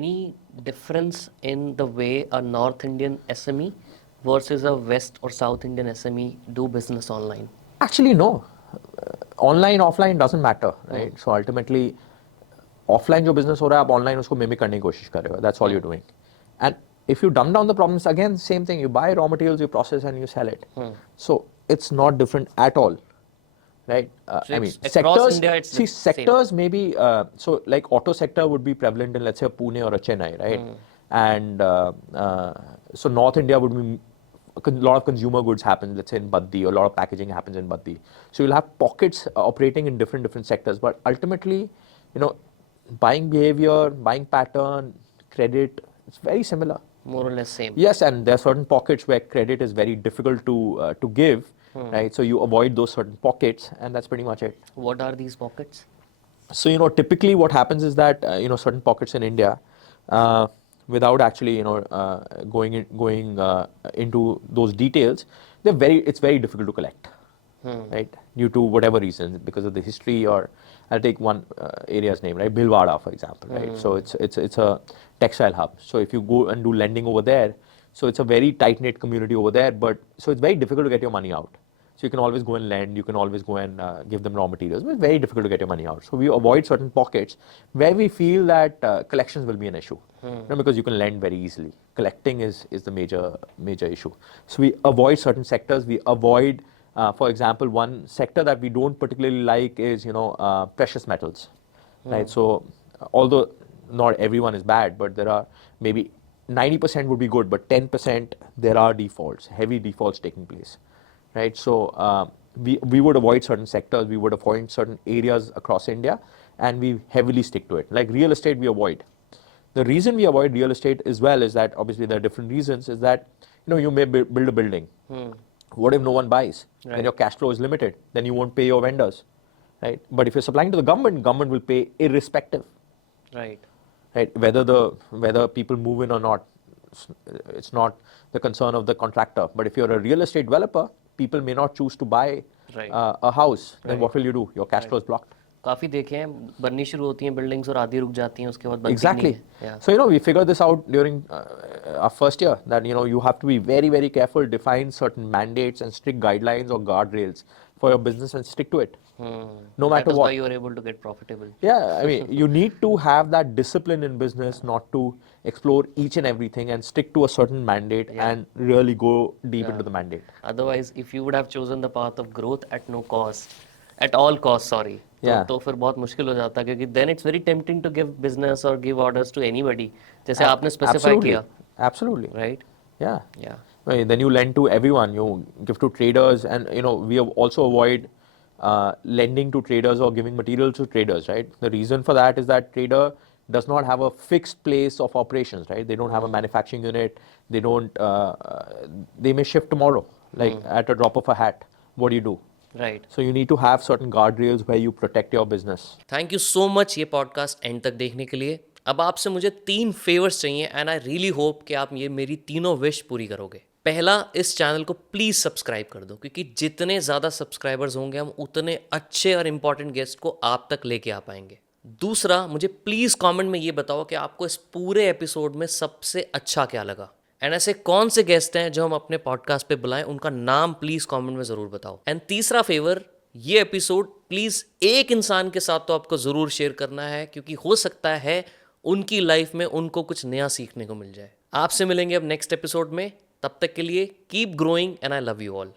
any difference in the way a North Indian SME versus a West or South Indian SME do business online? Actually, no. Online, offline doesn't matter, right? So ultimately, offline जो business हो रहा है, आप online उसको mimic करने की कोशिश कर रहे हो. That's all you're doing. And if you dumb down the problems, again, same thing. You buy raw materials, you process, and you sell it. So it's not different at all, right? So I mean, it's across sectors. India, it's See, the same. sectors maybe. So like auto sector would be prevalent in, let's say, a Pune or a Chennai, right? And so North India would be. A lot of consumer goods happen, let's say in Baddi, or a lot of packaging happens in Baddi. So you'll have pockets operating in different sectors, but ultimately, buying behavior, buying pattern, credit, it's very similar. More or less same. Yes, and there are certain pockets where credit is very difficult to give, right? So you avoid those certain pockets, and that's pretty much it. What are these pockets? So typically what happens is that certain pockets in India, without actually going into those details, it's very difficult to collect, right? Due to whatever reasons, because of the history, or I'll take one area's name, right? Bhilwara, for example, right? So it's a textile hub. So if you go and do lending over there, so it's a very tight-knit community over there, but so it's very difficult to get your money out. So you can always go and lend, you can always go and give them raw materials, but it's very difficult to get your money out. So we avoid certain pockets where we feel that collections will be an issue, because you can lend very easily. Collecting is the major issue. So we avoid certain sectors. We avoid, for example, one sector that we don't particularly like is precious metals, right? So although not everyone is bad, but there are maybe 90% would be good, but 10% there are defaults, heavy defaults taking place. Right, so we would avoid certain sectors, we would avoid certain areas across India, and we heavily stick to it. Like real estate, we avoid. The reason we avoid real estate as well is that, obviously there are different reasons, is that you may build a building. What if no one buys? Right. Then your cash flow is limited. Then you won't pay your vendors, right? But if you're supplying to the government will pay irrespective. Right. Right, whether people move in or not, it's not the concern of the contractor. But if you're a real estate developer, people may not choose to buy a house. Then what will you do? Your cash flow is blocked. काफी देखे हैं, बननी शुरू होती हैं buildings और आधी रुक जाती हैं, उसके बाद बनती Exactly. नहीं है. Yeah. So we figured this out during our first year, that you have to be very, very careful, define certain mandates and strict guidelines or guardrails for your business and stick to it. No matter That is what. why you are able to get profitable. Yeah, I mean, you need to have that discipline in business, not to explore each and everything, and stick to a certain mandate and really go deep into the mandate. Otherwise, if you would have chosen the path of growth at no cost, at all costs, sorry, तो फिर बहुत मुश्किल हो जाता, क्योंकि then it's very tempting to give business or give orders to anybody, जैसे आपने specify किया. Absolutely. Right? Yeah. Yeah. Right, then you lend to everyone. You give to traders, and we also avoid lending to traders or giving materials to traders, right? The reason for that is that trader does not have a fixed place of operations, right? They don't have a manufacturing unit. They don't. They may shift tomorrow, like at a drop of a hat. What do you do? Right. So you need to have certain guardrails where you protect your business. Thank you so much ये podcast and तक देखने के लिए. अब आपसे मुझे 3 favours चाहिए, and I really hope कि आप ये मेरी तीनों विश पूरी करोगे. पहला, इस चैनल को प्लीज़ सब्सक्राइब कर दो, क्योंकि जितने ज़्यादा सब्सक्राइबर्स होंगे हम उतने अच्छे और इम्पॉर्टेंट गेस्ट को आप तक लेके आ पाएंगे. दूसरा, मुझे प्लीज़ कमेंट में ये बताओ कि आपको इस पूरे एपिसोड में सबसे अच्छा क्या लगा, एंड ऐसे कौन से गेस्ट हैं जो हम अपने पॉडकास्ट पे बुलाएं, उनका नाम प्लीज़ कमेंट में ज़रूर बताओ. एंड तीसरा फेवर, ये एपिसोड प्लीज़ एक इंसान के साथ तो आपको ज़रूर शेयर करना है, क्योंकि हो सकता है उनकी लाइफ में उनको कुछ नया सीखने को मिल जाए. आपसे मिलेंगे अब नेक्स्ट एपिसोड में. तब तक के लिए keep growing, and I love you all.